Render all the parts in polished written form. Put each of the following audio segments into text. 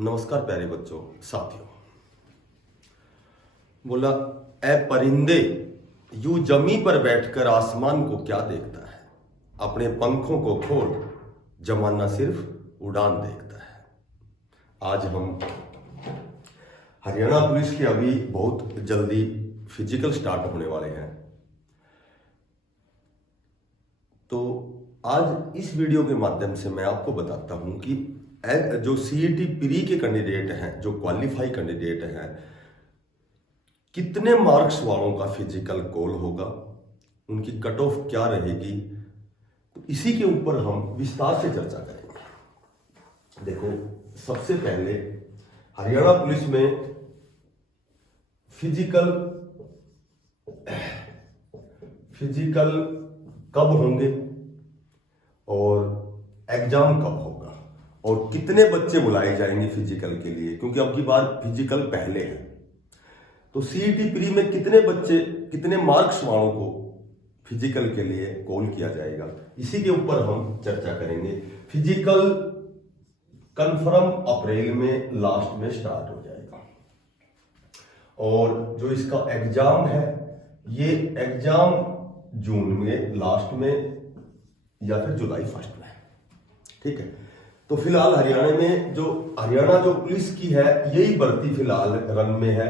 नमस्कार प्यारे बच्चों साथियों। बोला, ए परिंदे यू जमी पर बैठकर आसमान को क्या देखता है, अपने पंखों को खोल जमाना सिर्फ उड़ान देखता है। आज हम हरियाणा पुलिस के अभी बहुत जल्दी फिजिकल स्टार्ट होने वाले हैं, तो आज इस वीडियो के माध्यम से मैं आपको बताता हूं कि जो सीईटी प्री के कैंडिडेट हैं, जो क्वालिफाई कैंडिडेट हैं, कितने मार्क्स वालों का फिजिकल कॉल होगा, उनकी कट ऑफ क्या रहेगी, तो इसी के ऊपर हम विस्तार से चर्चा करेंगे। देखो, सबसे पहले हरियाणा पुलिस में फिजिकल कब होंगे और एग्जाम कब होगा और कितने बच्चे बुलाए जाएंगे फिजिकल के लिए, क्योंकि अब की बार फिजिकल पहले है। तो सीईटी प्री में कितने बच्चे, कितने मार्क्स वालों को फिजिकल के लिए कॉल किया जाएगा, इसी के ऊपर हम चर्चा करेंगे। फिजिकल कंफर्म अप्रैल में लास्ट में स्टार्ट हो जाएगा और जो इसका एग्जाम है, ये एग्जाम जून में लास्ट में या फिर जुलाई फर्स्ट में, ठीक है। तो फिलहाल हरियाणा में जो पुलिस की है, यही भर्ती फिलहाल रन में है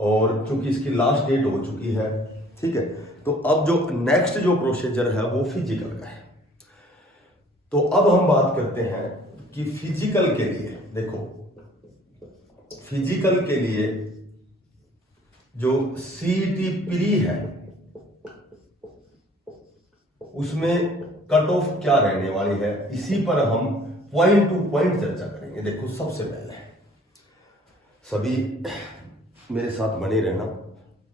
और चूंकि इसकी लास्ट डेट हो चुकी है, ठीक है। तो अब जो नेक्स्ट जो प्रोसीजर है वो फिजिकल का है। तो अब हम बात करते हैं कि फिजिकल के लिए, देखो फिजिकल के लिए जो सीईटी प्री है उसमें कट ऑफ क्या रहने वाली है, इसी पर हम पॉइंट टू पॉइंट चर्चा करेंगे। देखो, सबसे पहले सभी मेरे साथ बने रहना,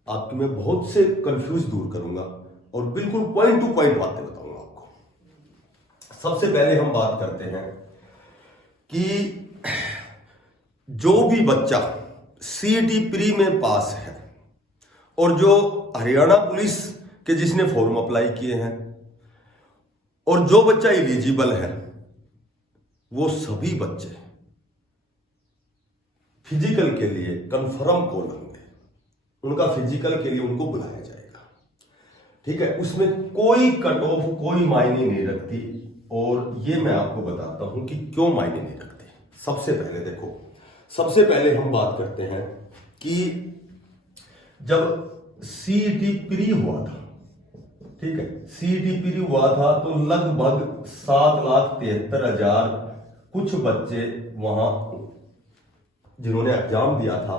आपके मैं बहुत से कंफ्यूज दूर करूंगा और बिल्कुल पॉइंट टू पॉइंट बातें बताऊंगा आपको। सबसे पहले हम बात करते हैं कि जो भी बच्चा सीईटी प्री में पास है और जो हरियाणा पुलिस के जिसने फॉर्म अप्लाई किए हैं और जो बच्चा एलिजिबल है, वो सभी बच्चे फिजिकल के लिए कंफर्म कॉल होंगे, उनका फिजिकल के लिए उनको बुलाया जाएगा, ठीक है। उसमें कोई कट ऑफ, कोई मायने नहीं रखती और ये मैं आपको बताता हूं कि क्यों मायने नहीं रखती। सबसे पहले देखो, सबसे पहले हम बात करते हैं कि जब सीईटी प्री हुआ था, ठीक है, सीईटी प्री हुआ था तो लगभग 7,73,000 कुछ बच्चे वहां जिन्होंने एग्जाम दिया था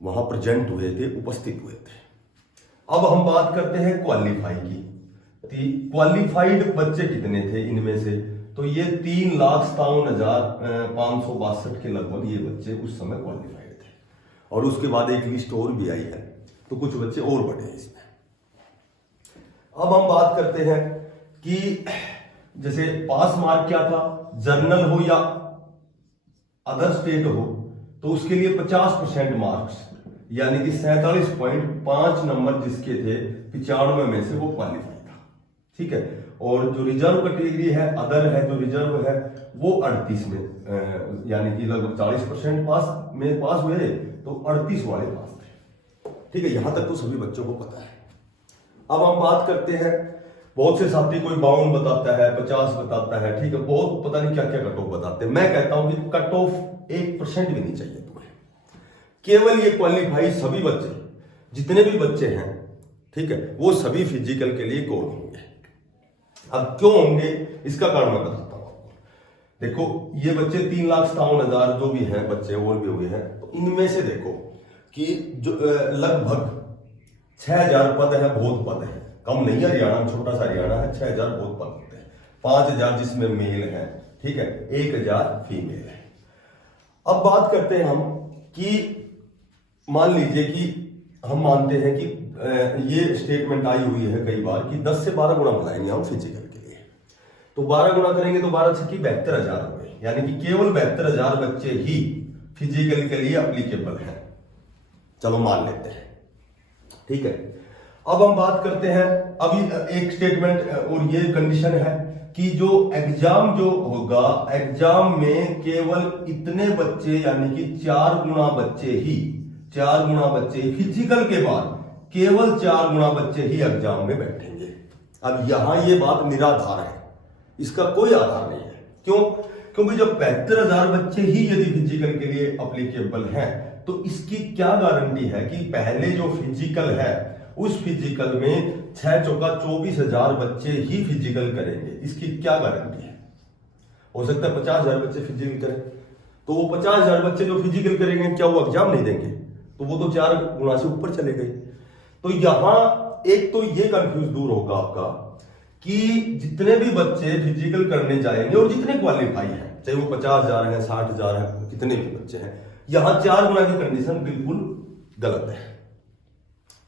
वहां प्रेजेंट हुए थे, उपस्थित हुए थे। अब हम बात करते हैं क्वालिफाई की। क्वालिफाइड बच्चे कितने थे इनमें से, तो ये 3,57,562 के लगभग ये बच्चे उस समय क्वालिफाइड थे और उसके बाद एक लिस्ट और भी आई है, तो कुछ बच्चे और बढ़े हैं इसमें। अब हम बात करते हैं कि जैसे पास मार्क क्या था, जर्नल हो या अदर स्टेट हो, तो उसके लिए 50% मार्क्स, यानी कि 47.5 नंबर जिसके थे 95 में से वो क्वालिफाई था, ठीक है। और जो रिजर्व कैटेगरी है, अदर है, जो रिजर्व है, वो 38 में, यानी कि लगभग 40% पास में पास हुए, तो 38 वाले पास थे, ठीक है। यहां तक तो सभी बच्चों को पता है। अब हम बात करते हैं, बहुत से साथी कोई 52 बताता है, 50 बताता है, ठीक है, बहुत पता नहीं क्या क्या कट ऑफ बताते हैं। मैं कहता हूं कि कट ऑफ 1% भी नहीं चाहिए तुम्हें, केवल ये क्वालिफाई सभी बच्चे, जितने भी बच्चे हैं, ठीक है, वो सभी फिजिकल के लिए कॉल होंगे। अब क्यों होंगे, इसका कारण मैं बताता हूं आपको। देखो, ये बच्चे 3,57,000 जो भी हैं बच्चे और भी हुए हैं, तो इनमें से देखो कि जो लगभग 6,000 पद है, बहुत पद है, कम नहीं है, हरियाणा छोटा सा हरियाणा है, 6,000 बहुत पद होते हैं। 5,000 जिसमें मेल है, ठीक है, 1,000 फीमेल है। अब बात करते हैं हम कि मान लीजिए कि हम मानते हैं कि ये स्टेटमेंट आई हुई है कई बार कि 10 से 12 गुना बुलाएंगे हम फिजिकल के लिए, तो 12 गुना करेंगे तो 12 से 72,000 हो गए, यानी कि केवल 72,000 बच्चे ही फिजिकल के लिए अप्लीकेबल हैं। चलो मान लेते हैं, ठीक है। अब हम बात करते हैं, अभी एक स्टेटमेंट और ये कंडीशन है कि जो एग्जाम जो होगा, एग्जाम में केवल इतने बच्चे यानी कि 4 गुना बच्चे ही फिजिकल के बाद केवल 4 गुना बच्चे ही एग्जाम में बैठेंगे। अब यहां ये बात निराधार है, इसका कोई आधार नहीं है। क्यों? क्योंकि जब 72,000 बच्चे ही यदि फिजिकल के लिए अप्लीकेबल हैं, तो इसकी क्या गारंटी है कि पहले जो फिजिकल है उस फिजिकल में 6 चौका 24,000 बच्चे ही फिजिकल करेंगे? इसकी क्या गारंटी है? हो सकता है 50,000 बच्चे फिजिकल करें, तो वो 50,000 बच्चे जो फिजिकल करेंगे क्या वो एग्जाम नहीं देंगे? तो वो तो 4 गुना से ऊपर चले गए। तो यहां एक तो ये कंफ्यूज दूर होगा आपका कि जितने भी बच्चे फिजिकल करने जाएंगे और जितने क्वालिफाई हैं, चाहे वो 50,000 है, 60,000 है, कितने भी बच्चे हैं, यहां 4 गुना की कंडीशन बिल्कुल गलत है।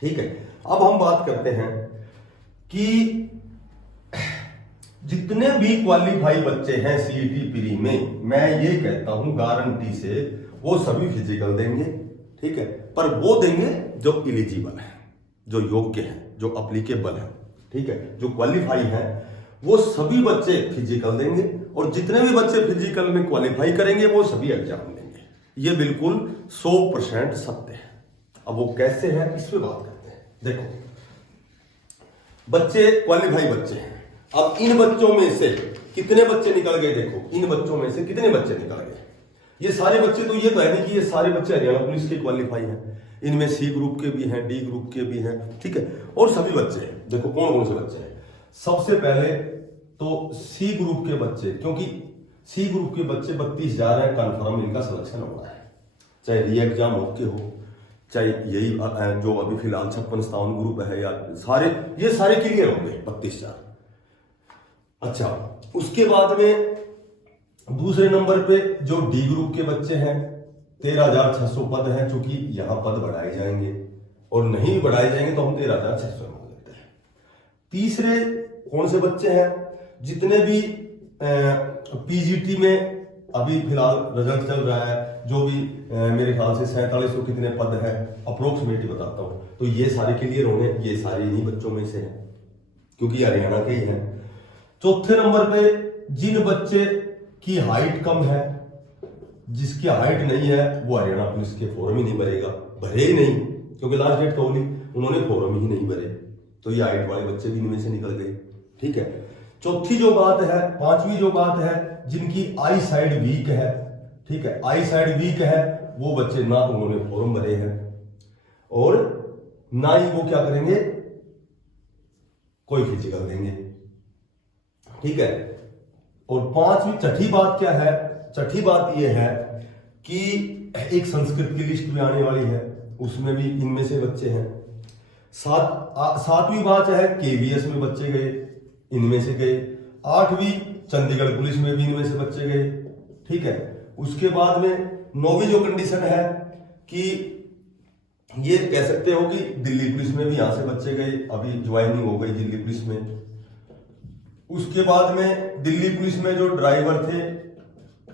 ठीक है, अब हम बात करते हैं कि जितने भी क्वालिफाई बच्चे हैं सीईटी प्री में, मैं ये कहता हूं गारंटी से वो सभी फिजिकल देंगे। ठीक है, पर वो देंगे जो एलिजिबल है, जो योग्य है, जो अप्लीकेबल है। ठीक है, जो क्वालिफाई है वो सभी बच्चे फिजिकल देंगे, और जितने भी बच्चे फिजिकल में क्वालिफाई करेंगे वो सभी एग्जाम देंगे। ये बिल्कुल 100% सत्य है। अब वो कैसे है इस पे बात करते हैं। देखो, बच्चे क्वालिफाई बच्चे हैं, अब इन बच्चों में से कितने बच्चे निकल गए? देखो, इन बच्चों में से कितने बच्चे निकल गए? ये सारे बच्चे तो ये तो है नहीं कि ये सारे बच्चे हरियाणा पुलिस के क्वालिफाई हैं। इनमें सी ग्रुप के भी हैं, डी ग्रुप के भी हैं। ठीक है, और सभी बच्चे हैं। देखो कौन कौन से बच्चे हैं। सबसे पहले तो सी ग्रुप के बच्चे, क्योंकि सी ग्रुप के बच्चे 32,000 है, कन्फर्म इनका सिलेक्शन होना है, चाहे री एग्जाम ओके हो, चाहे यही जो अभी फिलहाल 56-57 ग्रुप है, या ये सारे क्लियर होंगे 32,000। अच्छा, उसके बाद में दूसरे नंबर पे जो डी ग्रुप के बच्चे हैं 13,600 पद हैं, चूंकि यहां पद बढ़ाए जाएंगे, और नहीं बढ़ाए जाएंगे तो हम 13,600 मान लेते हैं। तीसरे कौन से बच्चे हैं? जितने भी पीजीटी में अभी फिलहाल रिजल्ट चल रहा है, जो भी मेरे ख्याल से 4700 कितने पद है, अप्रोक्सीमेटली बताता हूं, तो ये सारे क्लियर होंगे। ये सारे इन्हीं बच्चों में से हैं, क्योंकि हरियाणा के ही हैं। चौथे नंबर पे जिन बच्चे की हाइट कम है, जिसकी हाइट नहीं है, वो हरियाणा पुलिस के फॉर्म ही नहीं भरेगा, भरे ही नहीं, क्योंकि लास्ट डेट तो होली, उन्होंने फॉर्म ही नहीं भरे, तो ये हाइट वाले बच्चे भी इनमें से निकल गए। ठीक है, चौथी जो बात है, पांचवी जो बात है, जिनकी आई साइड वीक है, ठीक है, आई साइड वीक है, वो बच्चे ना उन्होंने फॉर्म भरे हैं और ना ही वो क्या करेंगे, कोई फिजिकल देंगे। ठीक है, और छठी बात क्या है? छठी बात यह है कि एक संस्कृत की लिस्ट भी आने वाली है, उसमें भी इनमें से बच्चे हैं। सातवीं बात है केवीएस में बच्चे गए, इनमें से गए। 8वीं चंडीगढ़ पुलिस में भी इनमें से बच्चे गए। ठीक है, उसके बाद में 9वीं जो कंडीशन है कि ये कह सकते हो कि दिल्ली पुलिस में भी यहां से बच्चे गए, अभी ज्वाइनिंग हो गई दिल्ली पुलिस में। उसके बाद में दिल्ली पुलिस में जो ड्राइवर थे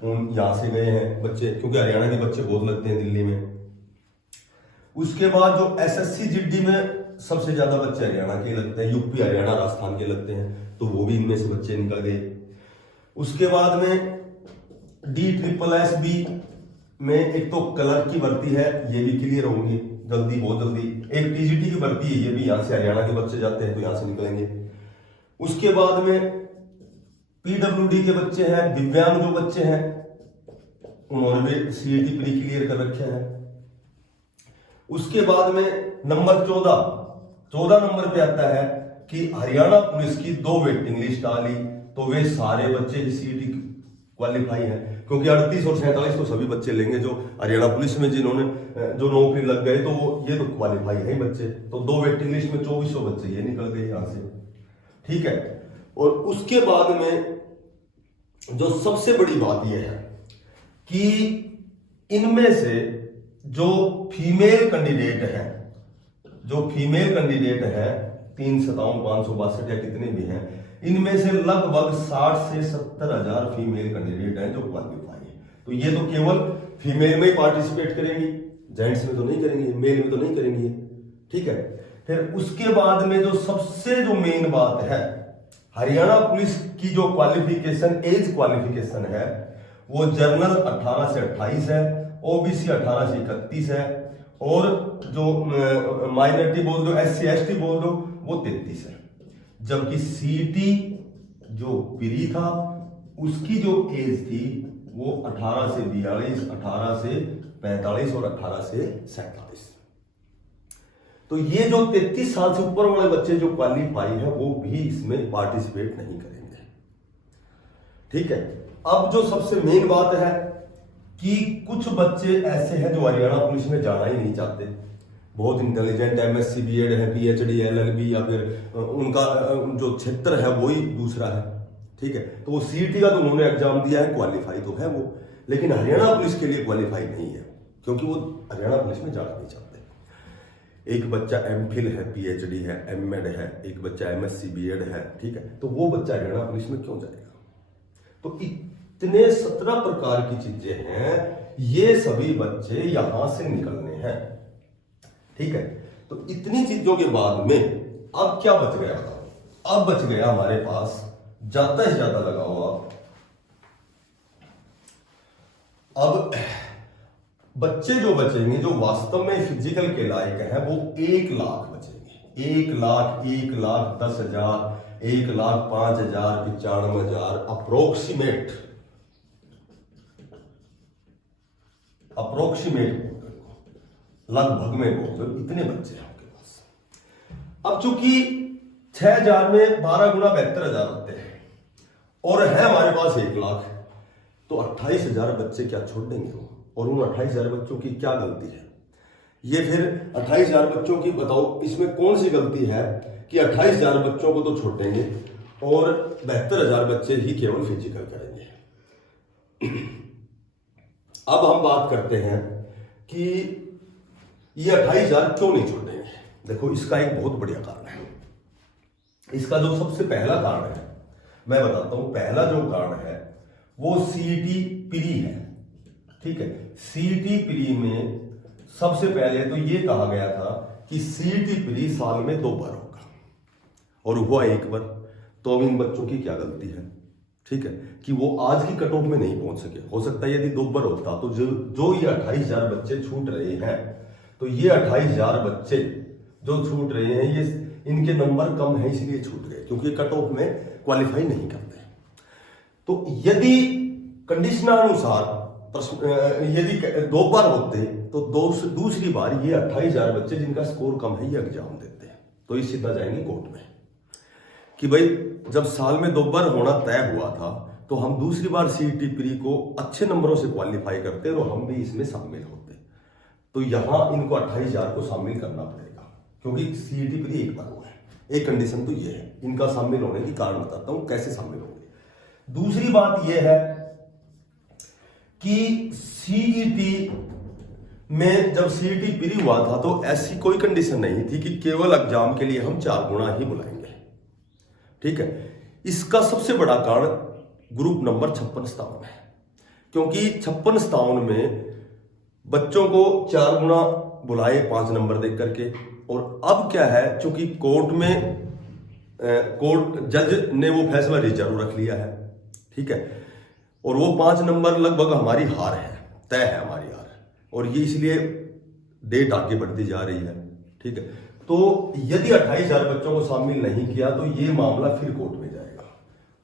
उन यहां से गए हैं बच्चे, क्योंकि हरियाणा के बच्चे बहुत लगते हैं दिल्ली में। उसके बाद जो एसएससी जीडी में सबसे ज्यादा बच्चे हरियाणा के लगते हैं, यूपी हरियाणा राजस्थान के लगते हैं, तो वो भी इनमें से बच्चे निकल गए। उसके बाद में DSSB में एक तो क्लर्क की भर्ती है, ये भी क्लियर होंगी जल्दी, बहुत जल्दी। एक टीजीटी की भर्ती है, ये भी यहां से हरियाणा के बच्चे जाते हैं तो यहां से निकलेंगे। उसके बाद में पीडब्ल्यूडी के बच्चे हैं, दिव्यांग जो बच्चे हैं उन्होंने भी सीईटी प्री क्लियर कर रखे हैं। उसके बाद में नंबर 14 नंबर पे आता है कि हरियाणा पुलिस की 2 वेटिंग लिस्ट आ ली, तो वे सारे बच्चे ही सीईटी क्वालिफाई हैं, क्योंकि 38 और 47 तो सभी बच्चे लेंगे जो हरियाणा पुलिस में जिन्होंने जो नौकरी लग गए, तो वो ये तो क्वालिफाई है बच्चे। तो 2 वेटिंग लिस्ट में 2400 बच्चे ये निकल गए यहां से। ठीक है, और उसके बाद में जो सबसे बड़ी बात यह है कि इनमें से जो फीमेल कैंडिडेट है 3,57,562 या कितने भी हैं, इनमें से लगभग 60 से 70 हजार फीमेल कैंडिडेट हैं जो क्वालिफाई है। तो ये तो केवल फीमेल में ही पार्टिसिपेट करेंगी, जेंट्स में तो नहीं करेंगी, मेल में तो नहीं करेंगी। ठीक है, फिर उसके बाद में जो सबसे जो मेन बात है, हरियाणा पुलिस की जो क्वालिफिकेशन, एज क्वालिफिकेशन है, वो जनरल 18 से 28 है, ओबीसी 18 से 31 है, और जो माइनॉरिटी बोल दो, SC ST बोल दो, वो 33 है। जबकि सीटी जो प्री था उसकी जो एज थी वो 18 से 42, 18 से 45 और 18 से 47। तो ये जो 33 साल से ऊपर वाले बच्चे जो क्वालिफाई है वो भी इसमें पार्टिसिपेट नहीं करेंगे। ठीक है। अब जो सबसे मेन बात है कि कुछ बच्चे ऐसे हैं जो हरियाणा पुलिस में जाना ही नहीं चाहते, बहुत इंटेलिजेंट, MSc BEd है, PhD LLB, या फिर उनका जो क्षेत्र है वही दूसरा है। ठीक है। तो वो CET का तो उन्होंने एग्जाम दिया है, क्वालिफाई तो है वो, लेकिन हरियाणा पुलिस के लिए क्वालिफाई नहीं है क्योंकि वो हरियाणा पुलिस में जाना नहीं चाहते। एक बच्चा MPhil है, PhD है, MEd है, एक बच्चा MSc BEd है। ठीक है। तो वो बच्चा हरियाणा पुलिस में क्यों जाएगा? तो इतने 17 प्रकार की चीजें हैं, ये सभी बच्चे यहां से निकलने हैं। ठीक है। तो इतनी चीजों के बाद में अब क्या बच गया? अब बच गया हमारे पास ज्यादा से ज्यादा लगा हुआ, अब बच्चे जो बचेंगे जो वास्तव में फिजिकल के लायक है वो 1 लाख बचेंगे। 1 लाख, 1 लाख 10,000, 1 लाख 5,000, 95,000 अप्रोक्सीमेट लगभग में बोल दो, इतने बच्चे हैं आपके पास। अब चूंकि 6,000 में 12 गुना 72,000 होते हैं और है हमारे पास 1 लाख, तो 28,000 बच्चे क्या छोड़ देंगे वो? और उन 28,000 बच्चों की क्या गलती है? ये फिर 28,000 बच्चों की बताओ इसमें कौन सी गलती है कि 28,000 बच्चों को तो छोड़ेंगे और 72,000 बच्चे ही केवल फिजिकल करेंगे। अब हम बात करते हैं कि ये 28,000 क्यों नहीं छोड़ेंगे। देखो, इसका एक बहुत बढ़िया कारण है। इसका जो सबसे पहला कारण है मैं बताता हूं। पहला जो कारण है वो CET प्री है। ठीक है। CET प्री में सबसे पहले तो ये कहा गया था कि CET प्री साल में 2 बार होगा और हुआ 1 बार। तो अब इन बच्चों की क्या गलती है? ठीक है, कि वो आज की कट ऑफ में नहीं पहुंच सके। हो सकता है यदि 2 बार होता तो जो ये 28,000 बच्चे छूट रहे हैं, तो ये 28,000 बच्चे जो छूट रहे हैं ये इनके नंबर कम है इसलिए छूट गए, क्योंकि कट ऑफ में क्वालिफाई नहीं करते। तो यदि कंडीशनानुसार यदि 2 बार होते तो दूसरी बार ये 28,000 बच्चे जिनका स्कोर कम है ये एग्जाम देते हैं, तो ये सीधा जाएंगे कोर्ट में कि भाई जब साल में 2 बार होना तय हुआ था तो हम दूसरी बार CET प्री को अच्छे नंबरों से क्वालिफाई करते और हम भी इसमें शामिल होते। तो यहां इनको 28,000 को शामिल करना पड़ेगा क्योंकि CET प्री 1 बार हुआ है। एक कंडीशन तो ये है। इनका शामिल होने की कारण बताता हूं कैसे शामिल होंगे। दूसरी बात यह है कि CET में जब CET प्री हुआ था तो ऐसी कोई कंडीशन नहीं थी कि केवल एग्जाम के लिए हम 4 गुना ही बुलाएंगे। ठीक है। इसका सबसे बड़ा कारण ग्रुप नंबर 56-57 है, क्योंकि 56-57 में बच्चों को 4 गुना बुलाए 5 नंबर देख करके। और अब क्या है, चूंकि कोर्ट जज ने वो फैसला रिजर्व रख लिया है। ठीक है। और वो 5 नंबर लगभग हमारी हार है, तय है हमारी हार, और ये इसलिए डेट आगे बढ़ती जा रही है। ठीक है। तो यदि 28,000 बच्चों को शामिल नहीं किया तो ये मामला फिर कोर्ट में जाएगा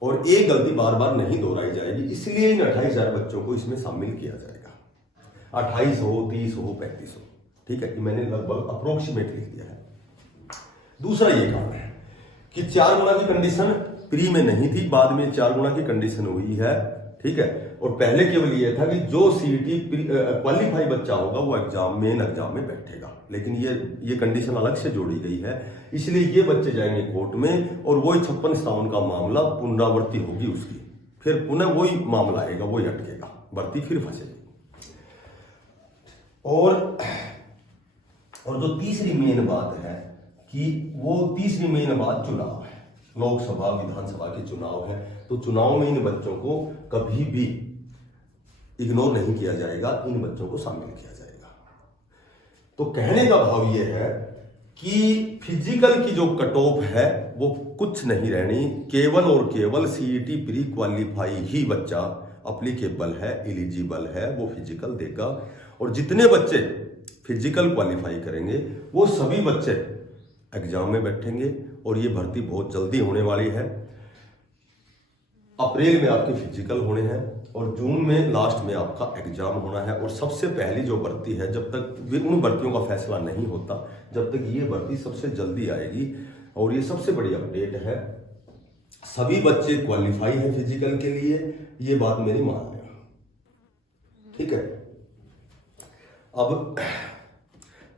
और एक गलती बार बार नहीं दोहराई जाएगी, इसलिए इन 28,000 बच्चों को इसमें शामिल किया जाएगा। 28 हो, 30 हो, 35 हो। ठीक है, कि मैंने लगभग अप्रोक्सीमेट लिख दिया है। दूसरा ये कारण है कि 4 गुना की कंडीशन प्री में नहीं थी, बाद में 4 गुना की कंडीशन हुई है। ठीक है। और पहले केवल यह था कि जो CET क्वालिफाई बच्चा होगा वो मेन एग्जाम में बैठेगा, लेकिन ये कंडीशन अलग से जोड़ी गई है, इसलिए ये बच्चे जाएंगे कोर्ट में और वही 56-57 का मामला पुनरावृत्ति होगी उसकी, फिर पुनः वही मामला आएगा, वही अटकेगा, भर्ती फिर फंसेगी। और जो तीसरी मेन बात है कि वो तीसरी मेन बात चुनाव है, लोकसभा विधानसभा के चुनाव है। तो चुनाव में इन बच्चों को कभी भी इग्नोर नहीं किया जाएगा, इन बच्चों को शामिल किया जाएगा। तो कहने का भाव यह है कि फिजिकल की जो कट ऑफ है वो कुछ नहीं रहनी, केवल और केवल सीईटी प्री क्वालिफाई ही बच्चा अप्लीकेबल है, एलिजिबल है, वो फिजिकल देगा। और जितने बच्चे फिजिकल क्वालिफाई करेंगे वो सभी बच्चे एग्जाम में बैठेंगे। और ये भर्ती बहुत जल्दी होने वाली है। अप्रैल में आपके फिजिकल होने हैं और जून में लास्ट में आपका एग्जाम होना है। और सबसे पहली जो भर्ती है, जब तक उन भर्तियों का फैसला नहीं होता, जब तक ये भर्ती सबसे जल्दी आएगी। और ये सबसे बड़ी अपडेट है, सभी बच्चे क्वालिफाई हैं फिजिकल के लिए, ये बात मेरी मान लें, ठीक है। अब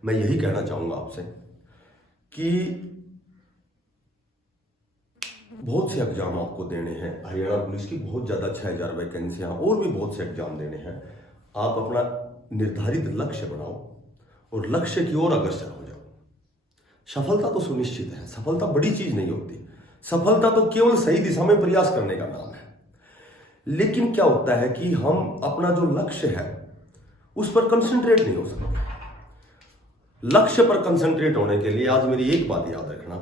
मैं यही कहना चाहूंगा आपसे कि बहुत से एग्जाम आपको देने हैं। हरियाणा पुलिस की बहुत ज़्यादा 6000 वैकेंसियां, और भी बहुत से एग्जाम देने हैं। आप अपना निर्धारित लक्ष्य बनाओ और लक्ष्य की ओर अग्रसर हो जाओ। सफलता तो सुनिश्चित है, सफलता बड़ी चीज नहीं होती। सफलता तो केवल सही दिशा में प्रयास करने का नाम है। लेकिन क्या होता है कि हम अपना जो लक्ष्य है उस पर कंसंट्रेट नहीं हो सकते। लक्ष्य पर कंसंट्रेट होने के लिए आज मेरी एक बात याद रखना,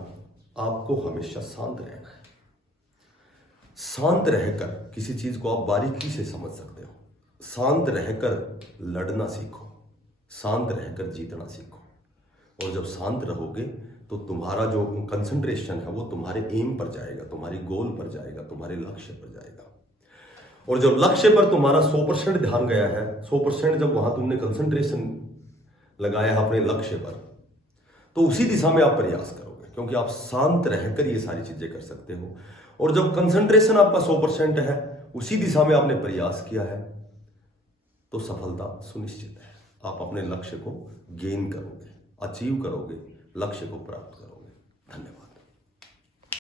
आपको हमेशा शांत रहना है। शांत रहकर किसी चीज को आप बारीकी से समझ सकते हो। शांत रहकर लड़ना सीखो, शांत रहकर जीतना सीखो। और जब शांत रहोगे तो तुम्हारा जो कंसंट्रेशन है वो तुम्हारे एम पर जाएगा, तुम्हारी गोल पर जाएगा, तुम्हारे लक्ष्य पर जाएगा। और जब लक्ष्य पर तुम्हारा 100% ध्यान गया है, 100% जब वहां तुमने कंसंट्रेशन लगाया है अपने लक्ष्य पर, तो उसी दिशा में आप प्रयास करोगे, क्योंकि आप शांत रहकर ये सारी चीजें कर सकते हो। और जब कंसंट्रेशन आपका 100% है, उसी दिशा में आपने प्रयास किया है, तो सफलता सुनिश्चित है। आप अपने लक्ष्य को गेन करोगे, अचीव करोगे, लक्ष्य को प्राप्त करोगे। धन्यवाद।